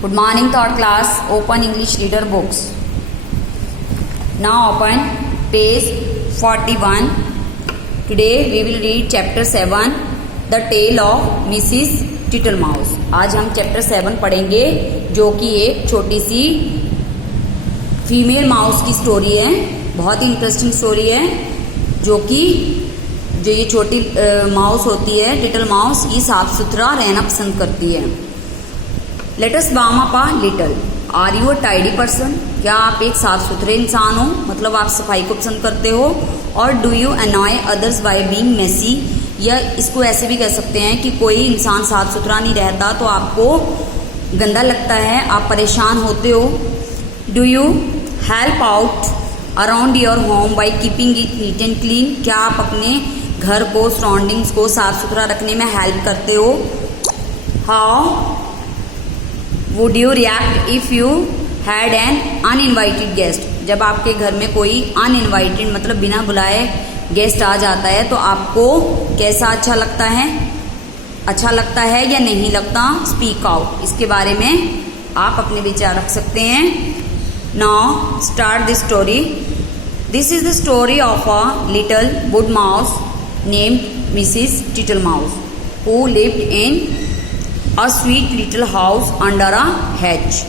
Good morning, third class. Open English Reader books. Now open page 41. Today we will read chapter 7, The Tale of Mrs. Tittlemaus. आज हम chapter 7 पढ़ेंगे जो कि एक छोटी सी female mouse की स्टोरी है। बहुत ही इंटरेस्टिंग स्टोरी है जो ये छोटी माउस होती है, टिटल माउस, ये साफ सुथरा रहना पसंद करती है। Let us warm up a little. Are you a tidy person? क्या आप एक साफ सुथरे इंसान हो, मतलब आप सफाई को पसंद करते हो? और do you annoy others by being messy? या इसको ऐसे भी कह सकते हैं कि कोई इंसान साफ सुथरा नहीं रहता तो आपको गंदा लगता है, आप परेशान होते हो। Do you help out around your home by keeping it NEET and clean? क्या आप अपने घर को, सराउंडिंग्स को साफ सुथरा रखने में हेल्प करते हो? How would you react if you had an uninvited guest? जब आपके घर में कोई अनइनवाइटेड मतलब बिना बुलाए गेस्ट आ जाता है तो आपको कैसा अच्छा लगता है? अच्छा लगता है या नहीं लगता? स्पीक आउट, इसके बारे में आप अपने विचार रख सकते हैं। Now start this story. This is the story of a little wood mouse named Mrs Tittlemouse who lived in a sweet little house under a hedge.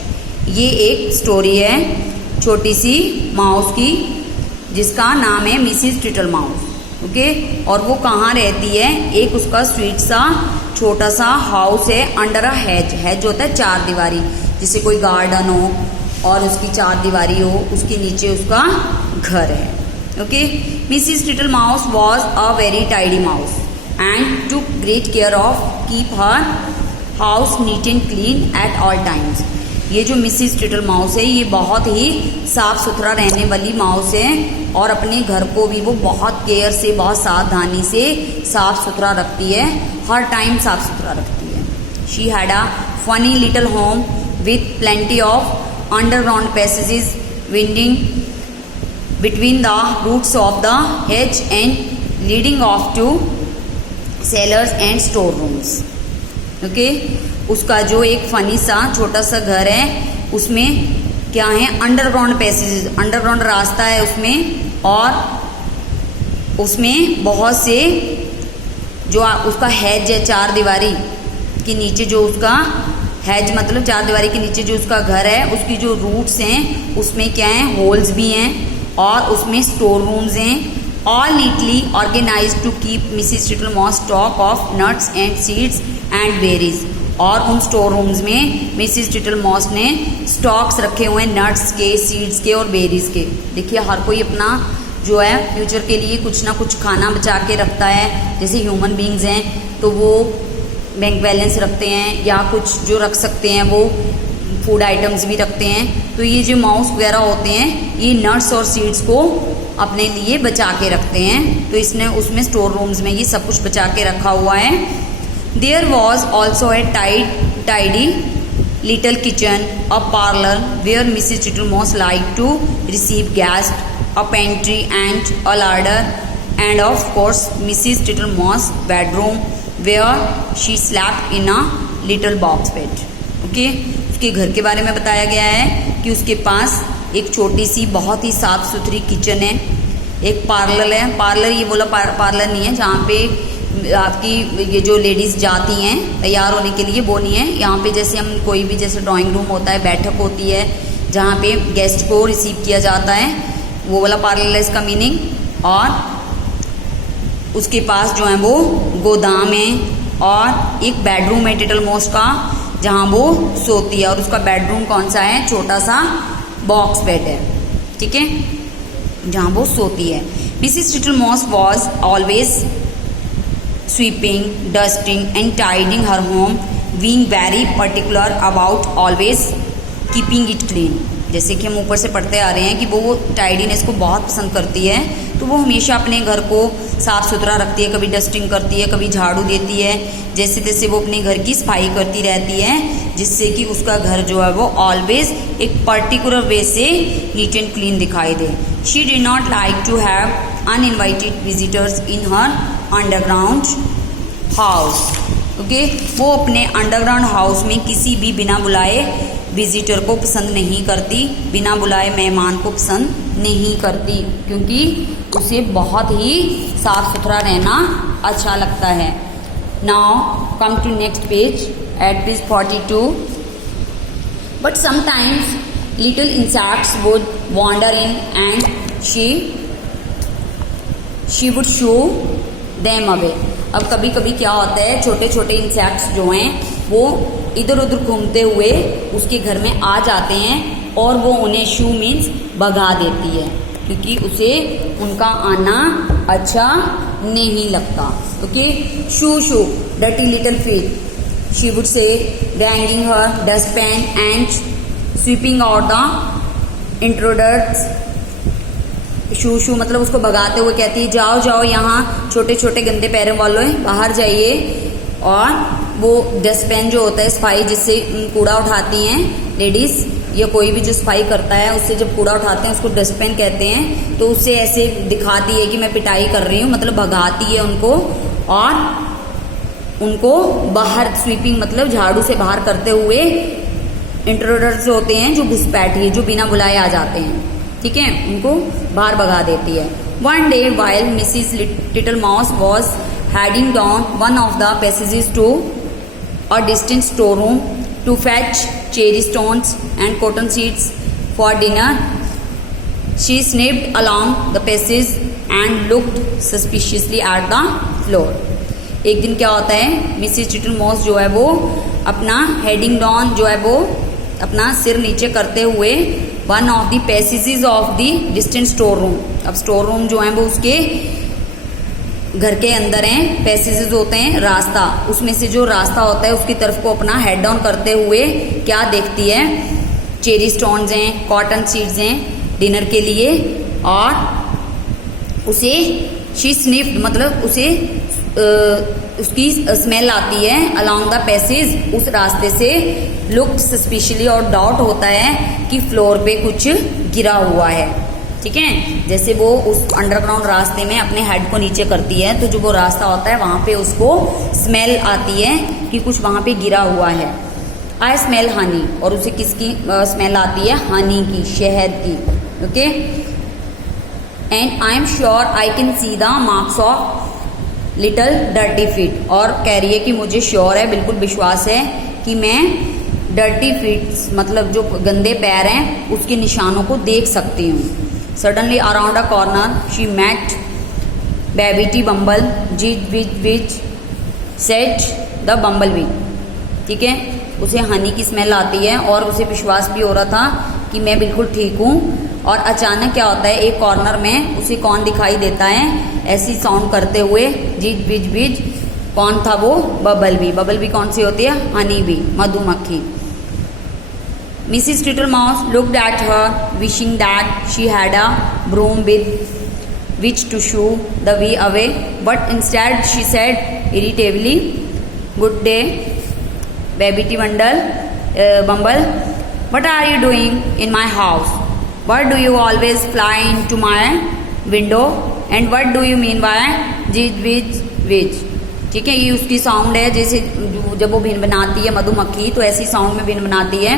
ये एक स्टोरी है छोटी सी माउस की जिसका नाम है मिसिस टिटल माउस, ओके। और वो कहाँ रहती है? एक उसका स्वीट सा छोटा सा हाउस है अंडर अ हेज। हेज होता है चार दीवारी, जिसे कोई गार्डन हो और उसकी चार दीवारी हो, उसके नीचे उसका घर है, okay. Mrs टिटल mouse was a very tidy mouse and took great care of keep her house neat and clean at all times. ये जो मिसिस टिटल माउस है ये बहुत ही साफ सुथरा रहने वाली माउस है और अपने घर को भी वो बहुत केयर से, बहुत सावधानी से साफ सुथरा रखती है, हर टाइम साफ सुथरा रखती है। She had a funny little home with plenty of underground passages winding between the roots of the hedge and leading off to cellars and store rooms, okay. उसका जो एक फनी सा छोटा सा घर है उसमें क्या है? अंडरग्राउंड पैसेजेस, अंडरग्राउंड रास्ता है उसमें, और उसमें बहुत से जो उसका हैज है चार दीवारी के नीचे, जो उसका हैज मतलब चार दीवारी के नीचे जो उसका घर है उसकी जो रूट्स हैं उसमें क्या है? होल्स भी हैं और उसमें स्टोर रूम्स हैं। All neatly organise to keep Mrs टिटल mouse stock of nuts and seeds and berries. और उन स्टोर रूम्स में मिसिस टिटल माउस ने स्टॉक्स रखे हुए हैं नट्स के, सीड्स के और बेरीज के। देखिए हर कोई अपना जो है फ्यूचर के लिए कुछ ना कुछ खाना बचा के रखता है। जैसे ह्यूमन बींग्स हैं तो वो बैंक बैलेंस रखते हैं या कुछ जो रख सकते हैं वो फूड आइटम्स भी रखते हैं। तो ये जो माउस वगैरह होते हैं ये नट्स और सीड्स को अपने लिए बचा के रखते हैं, तो इसने उसमें स्टोर रूम्स में ये सब कुछ बचा के रखा हुआ है। There was also a tidy little kitchen, a parlor where Mrs. Tittlemouse liked to receive guests, a pantry and a larder, and of course Mrs. Tittlemouse's bedroom where she slept in a little box bed, okay। उसके घर के बारे में बताया गया है कि उसके पास एक छोटी सी बहुत ही साफ सुथरी किचन है, एक पार्लर है। पार्लर ये बोला पार्लर नहीं है जहाँ पे आपकी ये जो लेडीज़ जाती हैं तैयार होने के लिए, वो नहीं है। यहाँ पे जैसे हम कोई भी जैसे ड्राइंग रूम होता है, बैठक होती है जहाँ पे गेस्ट को रिसीव किया जाता है, वो वाला पार्लर है इसका मीनिंग। और उसके पास जो है वो गोदाम है और एक बेडरूम है टिटल माउस का जहाँ वो सोती है, और उसका बेडरूम कौन सा है? छोटा सा बॉक्स बेड है, ठीक है, जहाँ वो सोती है। Mrs टिटल mouse was was sweeping, dusting and tidying her home, being very particular about always keeping it clean। जैसे कि हम ऊपर से पढ़ते आ रहे हैं कि वो टाइडीनेस को बहुत पसंद करती है, तो वो हमेशा अपने घर को साफ़ सुथरा रखती है, कभी डस्टिंग करती है, कभी झाड़ू देती है, जैसे जैसे वो अपने घर की सफाई करती रहती है, जिससे कि उसका घर जो है वो ऑलवेज एक पर्टिकुलर वे से नीट एंड क्लीन दिखाई दे। She did not like to have uninvited visitors in her underground house, okay. वो अपने अंडरग्राउंड हाउस में किसी भी बिना बुलाए विजिटर को पसंद नहीं करती, बिना बुलाए मेहमान को पसंद नहीं करती, क्योंकि उसे बहुत ही साफ सुथरा रहना अच्छा लगता है। Now come to next page at page 42। But sometimes little insects would wander in and she would shoo them away। अब कभी कभी क्या होता है, छोटे छोटे इंसेक्ट्स जो हैं वो इधर उधर घूमते हुए उसके घर में आ जाते हैं और वो उन्हें शू मीन्स भगा देती है, क्योंकि उसे उनका आना अच्छा नहीं लगता। Okay, shoo shoo dirty little feet she would say, dragging her dustpan and sweeping out the intruders. Shoo shoo मतलब उसको भगाते हुए कहती है जाओ जाओ यहाँ छोटे छोटे गंदे पैरों वालों बाहर जाइए। और वो डस्टबिन जो होता है सफाई जिससे कूड़ा उठाती हैं लेडीज या कोई भी जो सफाई करता है उससे जब कूड़ा उठाते हैं उसको डस्टबिन कहते हैं। तो उससे ऐसे दिखाती है कि मैं पिटाई कर रही हूँ, मतलब भगाती है उनको और उनको बाहर, स्वीपिंग मतलब झाड़ू से बाहर करते हुए। इंट्रोडर्स होते हैं जो घुसपैठी, जो बिना बुलाए आ जाते हैं, ठीक है, उनको बाहर भगा देती है। One day while Mrs little mouse was heading down one of the passages to a distant store room to fetch cherry stones and cotton seeds for dinner, she sniffed along the passage and looked suspiciously at the floor. एक दिन क्या होता है, Mrs little mouse जो है वो अपना heading down जो है वो अपना सिर नीचे करते हुए one of the passages of the distant store room. अब स्टोर रूम जो है वो उसके घर के अंदर हैं, पैसेजेस होते हैं रास्ता, उसमें से जो रास्ता होता है उसकी तरफ को अपना हेड डाउन करते हुए क्या देखती है, चेरी स्टोन्स हैं, कॉटन सीड्स हैं डिनर के लिए। और उसे शी स्निफ्ड मतलब उसे उसकी स्मेल आती है अलोंग द पैसेज, उस रास्ते से। लुक सस्पिशियसली और डाउट होता है कि फ्लोर पे कुछ गिरा हुआ है, ठीक है। जैसे वो उस अंडरग्राउंड रास्ते में अपने हेड को नीचे करती है तो जो वो रास्ता होता है वहां पे उसको स्मेल आती है कि कुछ वहां पे गिरा हुआ है। आई स्मेल हनी, और उसे किसकी स्मेल आती है, हनी की, शहद की। Okay, and I am sure I can see the marks of little dirty feet, और कह रही है कि मुझे श्योर है, बिल्कुल विश्वास है कि मैं डर्टी फीट मतलब जो गंदे पैर हैं उसके निशानों को देख सकती हूँ। Suddenly around a corner she met Babbitty Bumble zizz which which said the bumble bee, ठीक है। उसे हनी की स्मेल आती है और उसे विश्वास भी हो रहा था कि मैं बिल्कुल ठीक हूँ। और अचानक क्या होता है, एक कॉर्नर में उसे कौन दिखाई देता है ऐसी साउंड करते हुए, जिज बिज बिज, कौन था वो, बबल बी। बबल बी कौन सी होती है, हनी बी, मधुमक्खी। Mrs little mouse looked at her wishing that she had a broom with which to shoo the way away, but instead she said irritably, good day Babbitty Bumble, what are you doing in my house? What do you always fly into my window? And what do you mean by which? ठीक है, ये उसकी sound है, जैसे जब वो भिन बनाती है मधुमक्खी तो ऐसी साउंड में भिन बनाती है।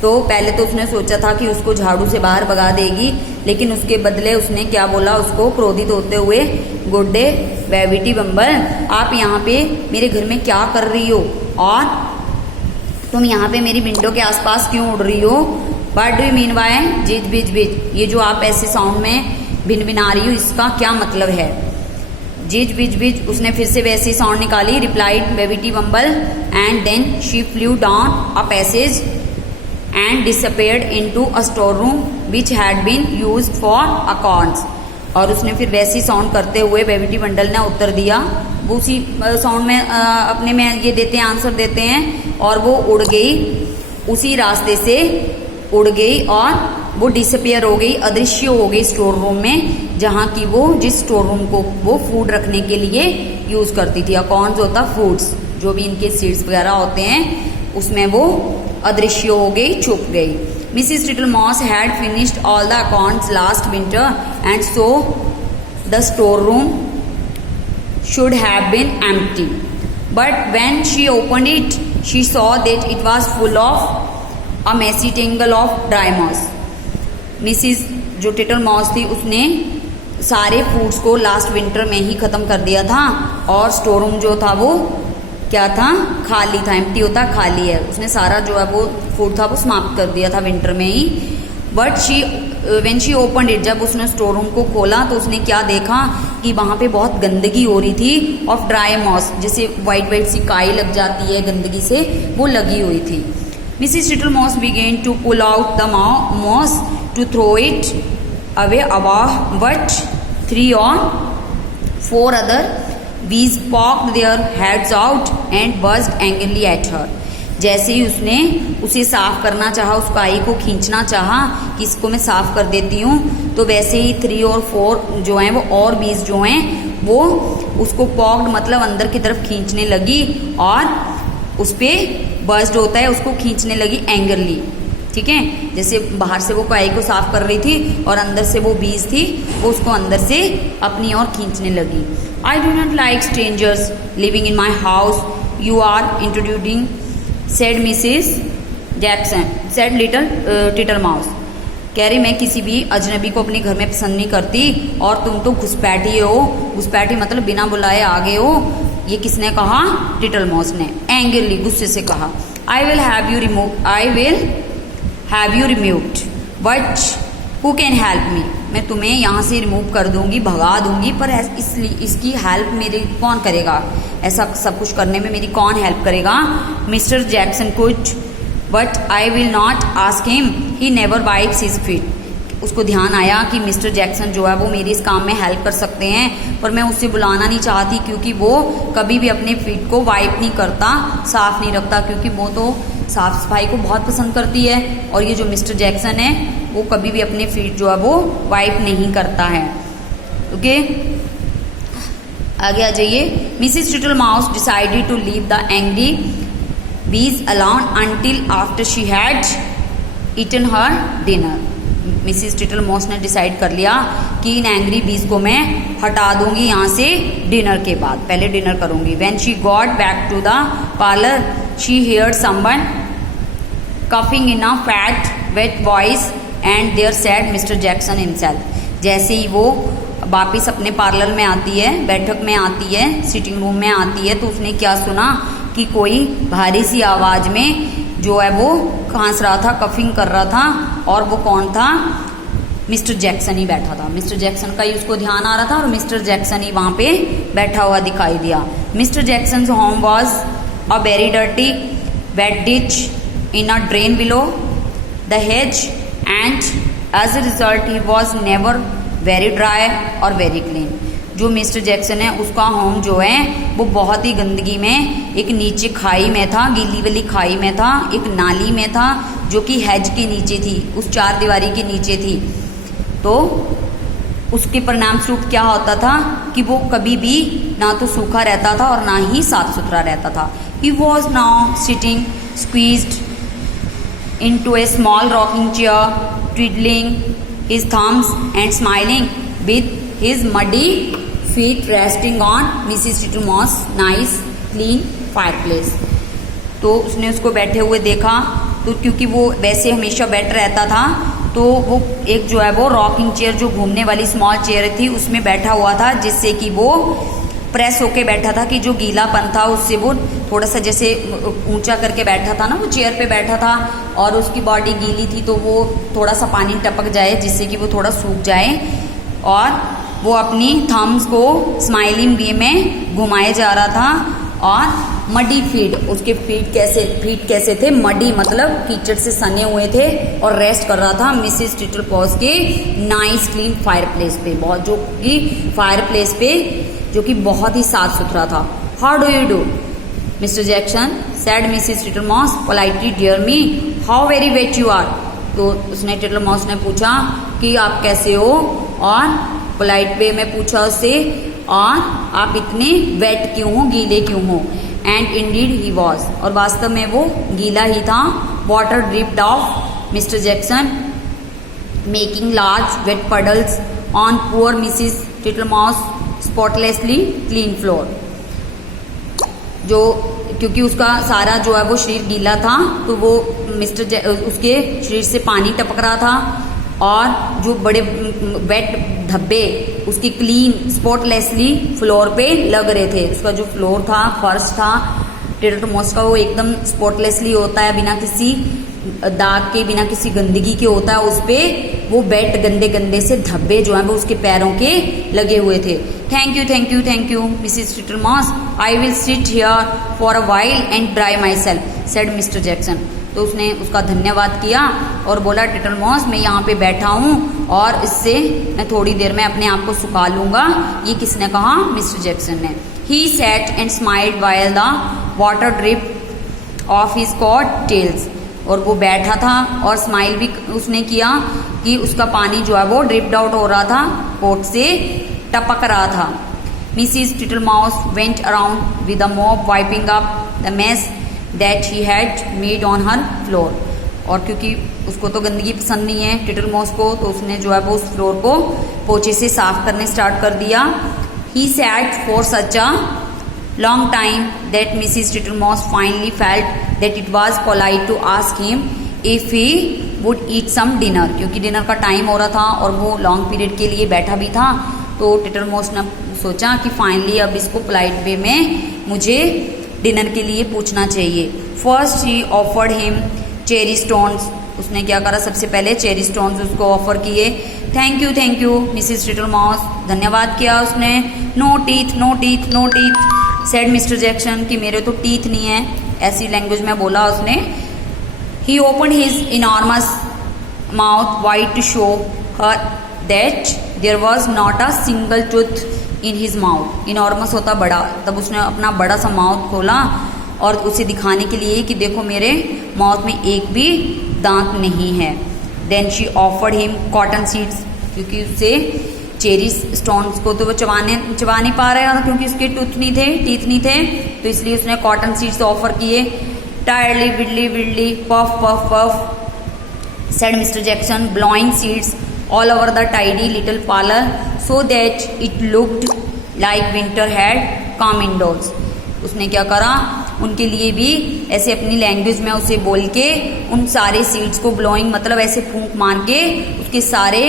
तो पहले तो उसने सोचा था कि उसको झाड़ू से बाहर भगा देगी, लेकिन उसके बदले उसने क्या बोला उसको क्रोधित होते हुए, गुड डे बेबीटी बम्बल, आप यहाँ पे मेरे घर में क्या कर रही हो और तुम यहाँ पे मेरी विंडो के आसपास क्यों उड़ रही हो? What do you mean by zizz bizz bizz, ये जो आप ऐसे साउंड में भिन भिना रही हो इसका क्या मतलब है? जिज बिज बिज, उसने फिर से वैसी साउंड निकाली, replied Babbitty Bumble, and then she flew down a passage and disappeared into a store room which had been used for accounts. और उसने फिर वैसी साउंड करते हुए बेबीटी बंडल ने उत्तर दिया, वो उसी साउंड में अपने में ये देते हैं, आंसर देते हैं, और वो उड़ गई, उसी रास्ते से उड़ गई और वो डिसअपियर हो गई, अदृश्य हो गई स्टोर रूम में, जहाँ की वो जिस स्टोर रूम को वो फूड रखने के लिए यूज करती थी। अकाउंट्स होता फूड्स, जो भी इनके सीड्स वगैरह होते हैं उसमें वो अदृश्य हो गई, छुप गई। Mrs little mouse had finished all the accounts last winter and so the store room should have been empty. But when she opened it, she saw that it was full of a messy tangle of dry moss. Mrs जो टिटल moss थी उसने सारे foods को last winter में ही ख़त्म कर दिया था और स्टोर रूम जो था वो क्या था, खाली था, एम्प्टी होता खाली है, उसने सारा जो है वो फूड था वो समाप्त कर दिया था विंटर में ही। But when she opened it, जब उसने स्टोर रूम को खोला तो उसने क्या देखा कि वहाँ पे बहुत गंदगी हो रही थी ऑफ ड्राई मॉस, जैसे वाइट वाइट सी काई लग जाती है गंदगी से, वो लगी हुई थी। Mrs Tittlemouse began to pull out the moss to throw it away above, but 3 or 4 other bees poked their heads out and buzzed angrily at her. जैसे ही उसने उसे साफ करना चाहा, उस काई को खींचना चाहा कि इसको मैं साफ कर देती हूँ, तो वैसे ही 3 और 4 जो हैं वो और बीज जो हैं वो उसको पॉक्ड मतलब अंदर की तरफ खींचने लगी और उस पर बर्स्ट होता है, उसको खींचने लगी एंगरली। ठीक है, जैसे बाहर से वो काई को साफ कर रही थी और अंदर से वो बीज थी, वो उसको अंदर से अपनी ओर खींचने लगी। I do not like strangers living in my house you are introducing, said Mrs Jackson, said little Tittlemouse. कह रही मैं किसी भी अजनबी को अपने घर में पसंद नहीं करती और तुम तो घुसपैठी हो, घुसपैठी मतलब बिना बुलाए आ गए हो। ये किसने कहा? टिटल माउस ने एंग्रीली, गुस्से से कहा। I will have you removed, but who can help me, मैं तुम्हें यहाँ से रिमूव कर दूंगी, भगा दूंगी, पर इसकी हेल्प मेरी कौन करेगा, ऐसा सब कुछ करने में मेरी कौन हेल्प करेगा? मिस्टर जैक्सन कुछ, but I will not ask him, he never wipes his feet. उसको ध्यान आया कि मिस्टर जैक्सन जो है वो मेरी इस काम में हेल्प कर सकते हैं, पर मैं उससे बुलाना नहीं चाहती क्योंकि वो कभी भी अपने फीट को वाइप नहीं करता, साफ नहीं रखता, क्योंकि वो तो साफ सफाई को बहुत पसंद करती है और ये जो मिस्टर जैक्सन है वो कभी भी अपने फीट जो है वो वाइप नहीं करता है। ओके, आगे आ जाइए। Mrs टिटल mouse decided to leave the angry bees alone until after she had eaten her dinner. Mrs टिटल mouse ने डिसाइड कर लिया कि इन एंग्री बीज को मैं हटा दूंगी यहाँ से डिनर के बाद, पहले डिनर करूंगी। When she got back to the parlour she heard someone coughing in a fat wet voice and there sat Mr. Jackson himself। जैसे ही वो वापिस अपने पार्लर में आती है, बैठक में आती है, सिटिंग रूम में आती है, तो उसने क्या सुना कि कोई भारी सी आवाज में जो है वो खांस रहा था, कफिंग कर रहा था, और वो कौन था? मिस्टर जैक्सन ही बैठा था। मिस्टर जैक्सन का ही उसको ध्यान आ रहा था और मिस्टर जैक्सन ही वहाँ पे बैठा हुआ दिखाई दिया। Mr Jackson's home was a very dirty wet ditch in a drain below the hedge, and as a result he was never very dry or very clean। जो मिस्टर जैक्सन है उसका home जो है वो बहुत ही गंदगी में, एक नीचे खाई में था, गीली वाली खाई में था, एक नाली में था जो कि हेज के नीचे थी, उस 4 दीवारी के नीचे थी। तो उसके परिणाम स्वरूप क्या होता था कि वो कभी भी ना तो सूखा रहता था और ना ही साफ सुथरा रहता था। He was now sitting squeezed into a small rocking chair, twiddling his thumbs and smiling, with his muddy feet resting on Mrs. Tittlemouse nice clean fireplace। तो उसने उसको बैठे हुए देखा, तो क्योंकि वो वैसे हमेशा बैठ रहता था, तो वो एक जो है वो रॉकिंग चेयर, जो घूमने वाली स्मॉल चेयर थी, उसमें बैठा हुआ था, जिससे कि वो प्रेस होके बैठा था कि जो गीलापन था उससे वो थोड़ा सा जैसे ऊंचा करके बैठा था ना, वो चेयर पे बैठा था और उसकी बॉडी गीली थी, तो वो थोड़ा सा पानी टपक जाए जिससे कि वो थोड़ा सूख जाए, और वो अपनी थम्स को स्माइलिंग वे में घुमाए जा रहा था। और मडी फीट, उसके फीट कैसे थे? मडी मतलब कीचड़ से सने हुए थे, और रेस्ट कर रहा था मिसिस टिटल मॉस के नाइस क्लीन फायर प्लेस पे, बहुत जो कि फायर प्लेस पे जो कि बहुत ही साफ सुथरा था। How do you do Mr Jackson, said Mrs Tittlemouse politely, dear me, how very wet you are. तो उसने टिटल मॉस ने पूछा कि आप कैसे हो, और पोलाइट वे में पूछा उससे, और आप इतने वेट क्यों हो, गीले क्यों हो। एंड इंडीड ही वॉज, और वास्तव में वो गीला ही था। Water dripped off Mr Jackson making large wet puddles on poor Mrs. Tittlemouse spotlessly clean floor। जो क्योंकि उसका सारा जो है वो शरीर गीला था, तो वो उसके शरीर से पानी टपक रहा था और जो बड़े वेट धब्बे उसकी क्लीन स्पॉटलेसली फ्लोर पे लग रहे थे। उसका जो फ्लोर था, फर्श था टेट्रोमॉस का, वो एकदम स्पॉटलेसली होता है, बिना किसी दाग के, बिना किसी गंदगी के होता है। उस पे वो वेट गंदे गंदे से धब्बे जो है वो उसके पैरों के लगे हुए थे। Thank you thank you thank you Mrs Tittlemouse, I will sit here for a while and dry myself said mister Jackson. तो उसने उसका धन्यवाद किया और बोला टेट्रोमॉस मैं यहाँ पे बैठा हूँ और इससे मैं थोड़ी देर में अपने आप को सुखा लूंगा। ये किसने कहा? मिस्टर जैक्सन ने। He sat and smiled while the water drip off his coat tails. और वो बैठा था और स्माइल भी उसने किया कि उसका पानी जो है वो ड्रिप्ड आउट हो रहा था, कोट से टपक रहा था। Mrs Tittlemouse went around with a mop wiping up the mess that he had made on her floor. और क्योंकि उसको तो गंदगी पसंद नहीं है टिटलमाउस को, तो उसने जो है वो उस फ्लोर को पोछे से साफ करने स्टार्ट कर दिया। He sat for such a long time that Mrs. Tittlemouse finally felt that it was polite to ask him if he would eat some dinner। क्योंकि डिनर का टाइम हो रहा था और वो लॉन्ग पीरियड के लिए बैठा भी था, तो टिटलमाउस ने सोचा कि फाइनली अब इसको पोलाइट वे में मुझे डिनर के लिए पूछना चाहिए। First he offered him cherry stones. उसने क्या करा? सबसे पहले चेरी स्टोन्स उसको ऑफर किए। थैंक यू मिसिस टिटलमाउस, धन्यवाद किया उसने। No teeth no teeth no teeth said mister Jackson, कि मेरे तो टीथ नहीं है, ऐसी लैंग्वेज में बोला उसने। He open his enormous mouth wide to show her that there was not a single tooth in his mouth. Enormous होता बड़ा, तब उसने अपना बड़ा सा माउथ खोला और उसे दिखाने के लिए कि देखो मेरे माउथ में एक भी दांत नहीं है। Then she offered him cotton seeds, क्योंकि उससे चेरी स्टोन्स को तो वो चबा नहीं पा रहा था क्योंकि उसके टीथ नहीं थे, तो इसलिए उसने कॉटन सीड्स ऑफर किए। Tiddly widdly widdly puff puff puff said mister Jackson, blowing seeds all over the tidy little parlour so that it looked like winter had come indoors. उसने क्या करा? उनके लिए भी ऐसे अपनी लैंग्वेज में उसे बोल के उन सारे सीड्स को, ब्लोइंग मतलब ऐसे फूंक मार के उसके सारे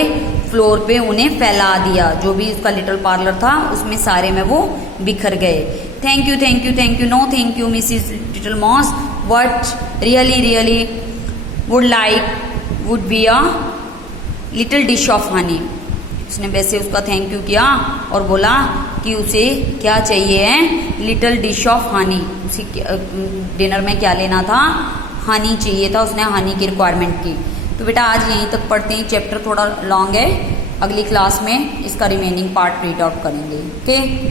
फ्लोर पे उन्हें फैला दिया। जो भी उसका लिटिल पार्लर था उसमें सारे में वो बिखर गए। Thank you no thank you Mrs Tittlemouse, what really would be a little dish of honey. उसने वैसे उसका थैंक यू किया और बोला कि उसे क्या चाहिए है? Little dish of Honey. उसे डिनर में क्या लेना था? हनी चाहिए था, उसने हनी की रिक्वायरमेंट की। तो बेटा आज यहीं तक पढ़ते हैं, चैप्टर थोड़ा लॉन्ग है, अगली क्लास में इसका रिमेनिंग पार्ट रीड आउट करेंगे। ओके।